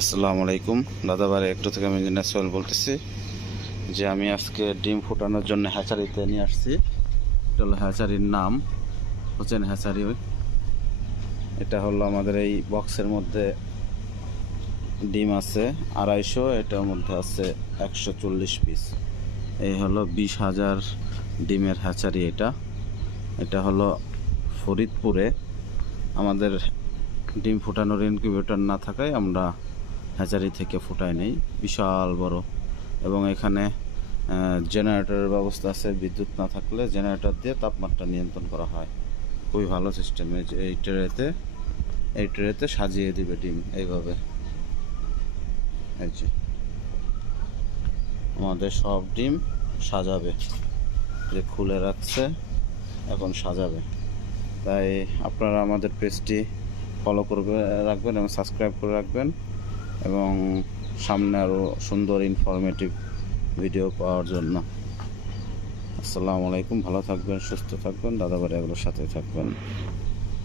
আসসালামু আলাইকুম দাদাবাড়ি একটু থেকে আমি ইঞ্জিনিয়ার সোহেল বলতেছি যে আমি আজকে ডিম ফুটানোর জন্য হ্যাচারিতে নিয়ে আসছি। এটা হলো হ্যাচারির নাম হোসেন হ্যাচারি। এটা হলো আমাদের এই বক্সের মধ্যে ডিম আছে 250, এটার মধ্যে আছে 140 পিস। এই হলো 20,000 ডিমের হ্যাচারি। এটা হলো ফরিদপুরে। আমাদের ডিম ফুটানোর ইনকিউবেটর না থাকায় আমরা হ্যাচারি থেকে ফুটাই নেই, বিশাল বড়। এবং এখানে জেনারেটরের ব্যবস্থা আছে, বিদ্যুৎ না থাকলে জেনারেটর দিয়ে তাপমাত্রা নিয়ন্ত্রণ করা হয়। খুবই ভালো সিস্টেম। এই ট্রেতে সাজিয়ে দিবে ডিম এইভাবে। এই যে আমাদের সব ডিম সাজাবে, যে খুলে রাখছে এখন সাজাবে। তাই আপনারা আমাদের পেজটি ফলো করবে রাখবেন এবং সাবস্ক্রাইব করে রাখবেন, এবং সামনে আরও সুন্দর ইনফরমেটিভ ভিডিও পাওয়ার জন্য। আসসালামু আলাইকুম, ভালো থাকবেন, সুস্থ থাকবেন, দাদাবাড়ি এগুলোর সাথে থাকবেন।